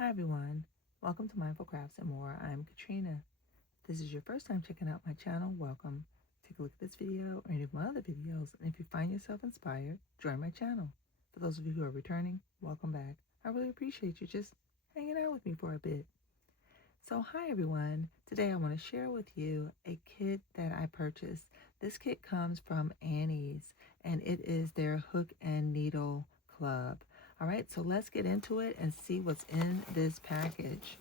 Hi everyone, welcome to Mindful Crafts and More. I'm Katrina. If this is your first time checking out my channel, welcome. Take a look at this video or any of my other videos, and if you find yourself inspired, join my channel. For those of you who are returning, welcome back. I really appreciate you just hanging out with me for a bit. So hi everyone, today I want to share with you a kit that I purchased. This kit comes from Annie's and it is their hook and needle club. All right, so let's get into it and see what's in this package.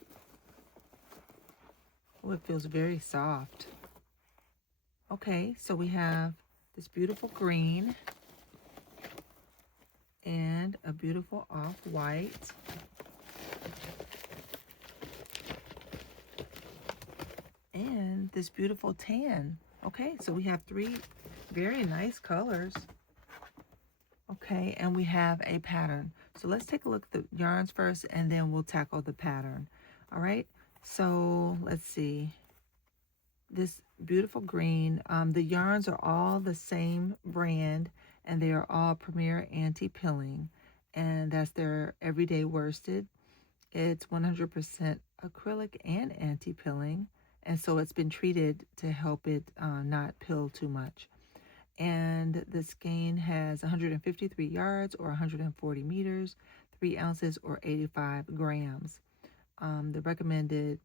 Oh, it feels very soft. Okay, so we have this beautiful green and a beautiful off-white. And this beautiful tan. Okay, so we have three very nice colors. Okay, and we have a pattern. So let's take a look at the yarns first and then we'll tackle the pattern. All right, so let's see. This beautiful green, the yarns are all the same brand and they are all Premier Anti-Pilling, and that's their everyday worsted. It's 100% acrylic and anti-pilling, and so it's been treated to help it not pill too much. And the skein has 153 yards or 140 meters, 3 ounces or 85 grams. The recommended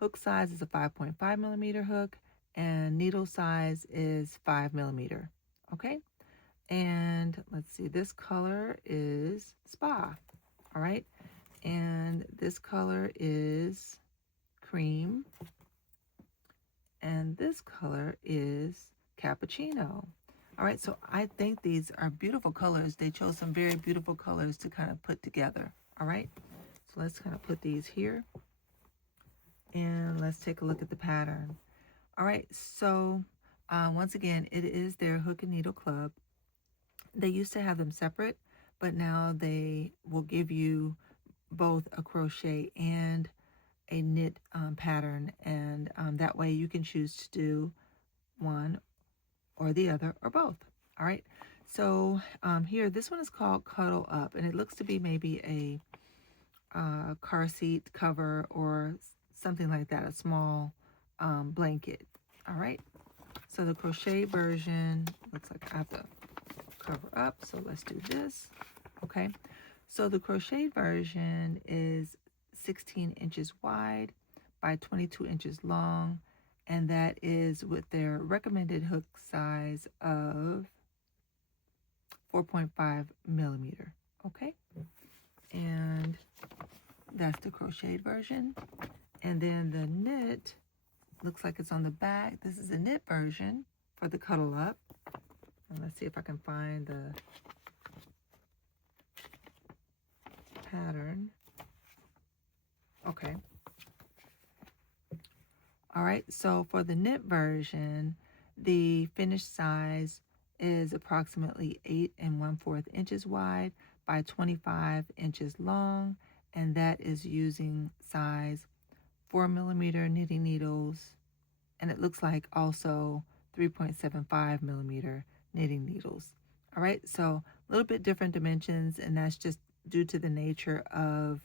hook size is a 5.5 millimeter hook, and needle size is 5 millimeter. Okay, and let's see, this color is Spa. All right, and this color is cream, and this color is cappuccino. All right, so I think these are beautiful colors. They chose some very beautiful colors to kind of put together. All right, so let's kind of put these here and let's take a look at the pattern. All right, so once again, it is their hook and needle club. They used to have them separate, but now they will give you both a crochet and a knit pattern, and that way you can choose to do one or the other or both. All right, so here, this one is called Cuddle Up, and it looks to be maybe a car seat cover or something like that, a small blanket. All right, so the crochet version looks like I have to cover up, so let's do this. Okay, so the crochet version is 16 inches wide by 22 inches long, and that is with their recommended hook size of 4.5 millimeter. Okay, and that's the crocheted version. And then the knit looks like it's on the back. This is a knit version for the Cuddle Up. And let's see if I can find the pattern. Okay. All right, so for the knit version, the finished size is approximately 8 1/4 inches wide by 25 inches long, and that is using size 4 millimeter knitting needles, and it looks like also 3.75 millimeter knitting needles. All right, so a little bit different dimensions, and that's just due to the nature of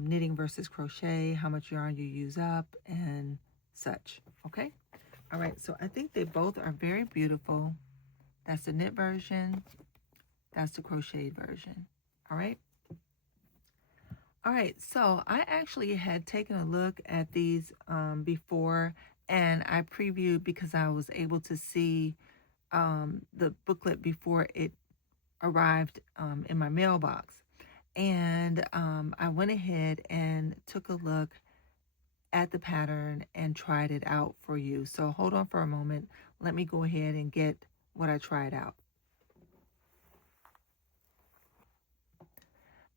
knitting versus crochet, how much yarn you use up, and such. Okay, all right, so I think they both are very beautiful. That's the knit version, that's the crocheted version. All right, so I actually had taken a look at these before, and I previewed because I was able to see the booklet before it arrived in my mailbox. And I went ahead and took a look at the pattern and tried it out for you. So hold on for a moment. Let me go ahead and get what I tried out.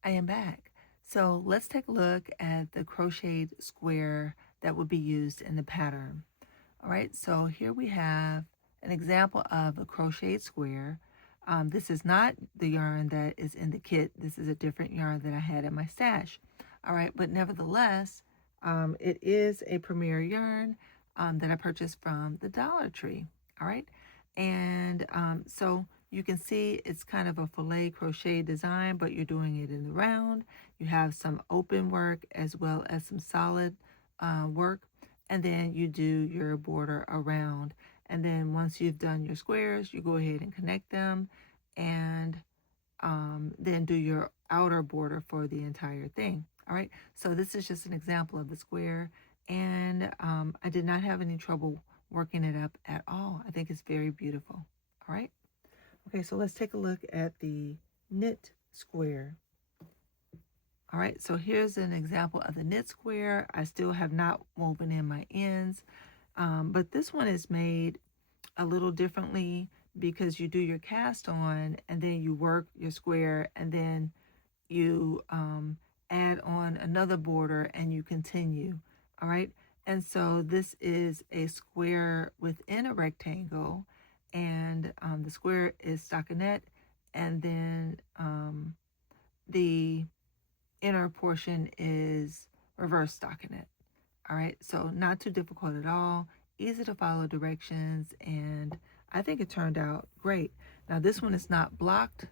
I am back. So let's take a look at the crocheted square that would be used in the pattern. All right, so here we have an example of a crocheted square. This is not the yarn that is in the kit. This is a different yarn that I had in my stash. All right, but nevertheless, it is a Premier yarn that I purchased from the Dollar Tree. All right, and so You can see it's kind of a filet crochet design, but you're doing it in the round. You have some open work as well as some solid work. And then you do your border around. And then once you've done your squares, you go ahead and connect them and then do your outer border for the entire thing. All right, so this is just an example of the square, and I did not have any trouble working it up at all. I think it's very beautiful. All right, okay, so let's take a look at the knit square. All right, so here's an example of the knit square. I still have not woven in my ends, but this one is made a little differently because you do your cast on and then you work your square and then you add on another border and you continue. All right, and so this is a square within a rectangle, and the square is stockinette, and then the inner portion is reverse stockinette. All right, so not too difficult at all, easy to follow directions, and I think it turned out great. Now this one is not blocked,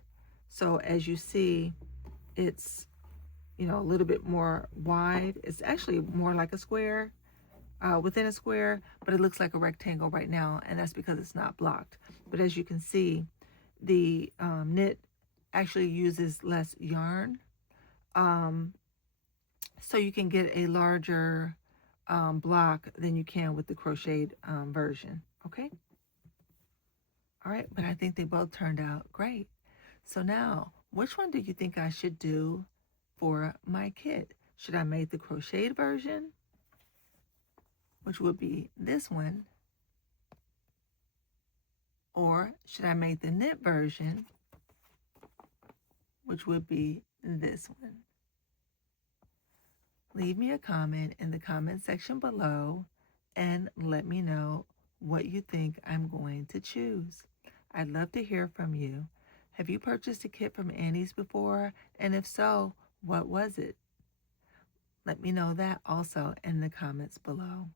so as you see, it's, you know, a little bit more wide. It's actually more like a square within a square, but it looks like a rectangle right now, and that's because it's not blocked. But as you can see, the knit actually uses less yarn, so you can get a larger block than you can with the crocheted version. Okay, all right, but I think they both turned out great. So now, which one do you think I should do for my kit? Should I make the crocheted version, which would be this one, or should I make the knit version, which would be this one? Leave me a comment in the comment section below and let me know what you think I'm going to choose. I'd love to hear from you. Have you purchased a kit from Annie's before? And if so, what was it? Let me know that also in the comments below.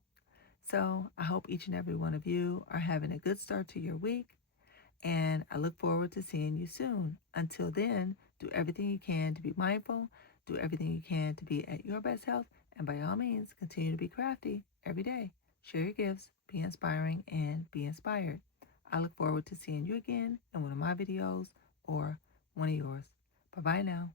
So I hope each and every one of you are having a good start to your week, and I look forward to seeing you soon. Until then, do everything you can to be mindful, do everything you can to be at your best health, and by all means, continue to be crafty every day. Share your gifts, be inspiring, and be inspired. I look forward to seeing you again in one of my videos or one of yours. Bye-bye now.